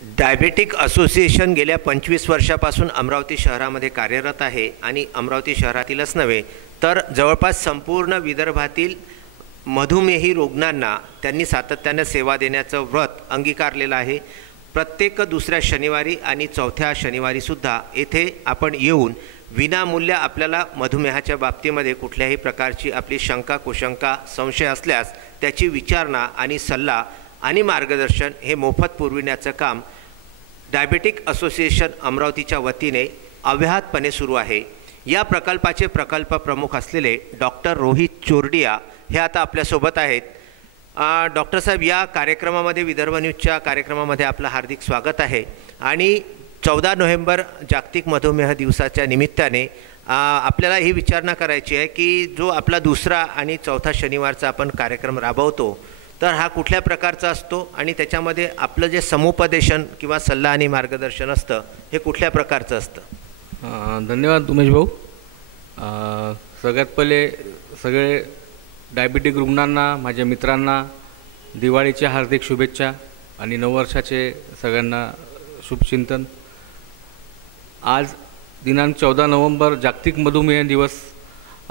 Diabetic association गेल्या 25 वर्षापासून अमरावती शहरामध्ये कार्यरत आहे आणि अमरावती शहरातीलच नव्हे तर जवळपास संपूर्ण विदर्भातील मधुमेही रुग्णांना त्यांनी सातत्याने सेवा देण्याचं व्रत अंगीकारलेलं आहे। प्रत्येक दुसऱ्या शनिवारी आणि चौथ्या शनिवारी सुद्धा येथे आपण येऊन विनामूल्य आपल्याला मधुमेहाच्या बाबतीमध्ये कुठल्याही प्रकारची आपली शंका कुशंका संशय असल्यास त्याची विचारणा आणि सल्ला आणि मार्गदर्शन हे मोफत पुरविण्याचं काम डायबेटिक असोसिएशन अमरावतीच्या वतीने अव्याहतपणे सुरू आहे। या प्रकल्पाचे प्रकल्प प्रमुख असलेले डॉक्टर रोहित चोरडिया हे आता आपल्यासोबत आहेत। डॉक्टर साहेब, या कार्यक्रमामध्ये विदर्भ न्यूजच्या कार्यक्रमामध्ये आपलं हार्दिक स्वागत आहे आणि 14 नोव्हेंबर जागतिक मधुमेह दिवसाच्या निमित्ताने आपल्याला ही विचारणा करायची आहे की जो आपला दुसरा आणि चौथा शनिवारचा आपण कार्यक्रम राबवतो तर हा कुठल्या प्रकारचा असतो आणि त्याच्यामध्ये आपलं जे समुपदेशन किंवा सल्ला आणि मार्गदर्शन असतं हे कुठल्या प्रकारचं असतं? धन्यवाद उमेश भाऊ। सगळ्यात पहिले सगळे डायबिटिक रुग्णांना, माझ्या मित्रांना दिवाळीच्या हार्दिक शुभेच्छा आणि नववर्षाचे सगळ्यांना शुभचिंतन। आज दिनांक 14 नोव्हेंबर जागतिक मधुमेह दिवस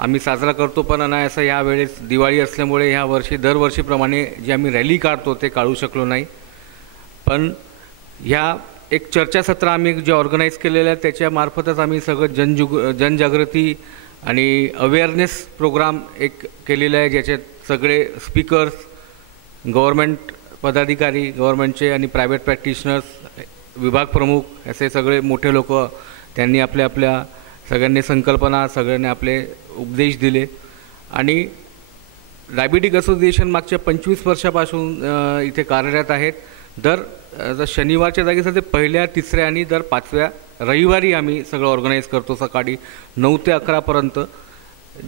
आम्ही साजरा करतो, पण नाही असं यावेळेस दिवाळी असल्यामुळे ह्या वर्षी दरवर्षीप्रमाणे जे आम्ही रॅली काढतो ते काढू शकलो नाही। पण ह्या एक चर्चासत्र आम्ही जे ऑर्गनाईज केलेलं आहे त्याच्यामार्फतच आम्ही सगळं जनजागृती आणि अवेअरनेस प्रोग्राम एक केलेला आहे, ज्याच्यात सगळे स्पीकर्स, गव्हर्मेंट पदाधिकारी, गव्हर्मेंटचे आणि प्रायव्हेट प्रॅक्टिशनर्स, विभाग प्रमुख असे सगळे मोठे लोक त्यांनी आपल्या सगळ्यांनी संकल्पना, सगळ्यांनी आपले उपदेश दिले आणि डायबिटिक असोसिएशन मागच्या 25 वर्षापासून इथे कार्यरत आहेत। दर शनिवारच्या जागी सध्या पहिल्या, तिसऱ्या आणि दर 5व्या रविवारी आम्ही सगळं ऑर्गनाईज करतो। सकाळी 9 ते 11पर्यंत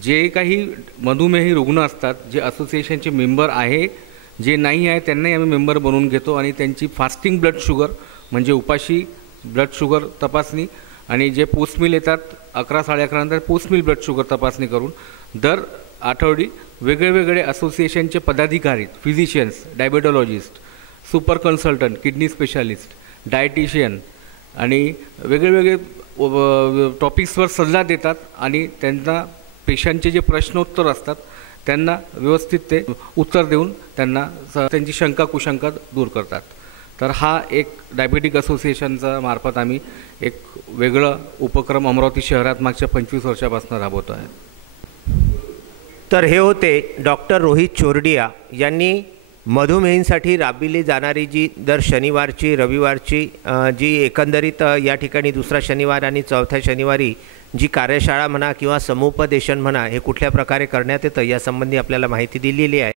जे काही मधुमेही रुग्ण असतात, जे असोसिएशनचे मेंबर आहे, जे नाही आहे त्यांनाही आम्ही मेंबर बनवून घेतो आणि त्यांची फास्टिंग ब्लड शुगर म्हणजे उपाशी ब्लड शुगर तपासणी आणि जे पोस्ट मिल येतात 11-11:30 नंतर पोस्ट मिल ब्लड शुगर तपासणी करून दर आठवडी वेगवेगळे असोसिएशनचे पदाधिकारी, physicians, डायबेटॉलॉजिस्ट, super consultant, kidney specialist, dietitian आणि वेगवेगळे टॉपिक्सवर सल्ला देतात आणि त्यांना पेशंटचे जे प्रश्नोत्तर असतात त्यांना व्यवस्थित ते उत्तर देऊन त्यांना त्यांची शंका कुशंका दूर करतात। तर हा एक डायबेटिक असोसिएशनचा मार्फत आम्ही एक वेगळं उपक्रम अमरावती शहरात मागच्या 25 वर्षापासून राबवतो आहे। तर हे होते डॉक्टर रोहित चोरडिया यांनी मधुमेहींसाठी राबविली जाणारी जी दर शनिवारची रविवारची जी एकंदरीत या ठिकाणी दुसरा शनिवार आणि चौथ्या शनिवारी जी कार्यशाळा म्हणा किंवा समुपदेशन म्हणा हे कुठल्या प्रकारे करण्यात येतं यासंबंधी आपल्याला माहिती दिलेली आहे।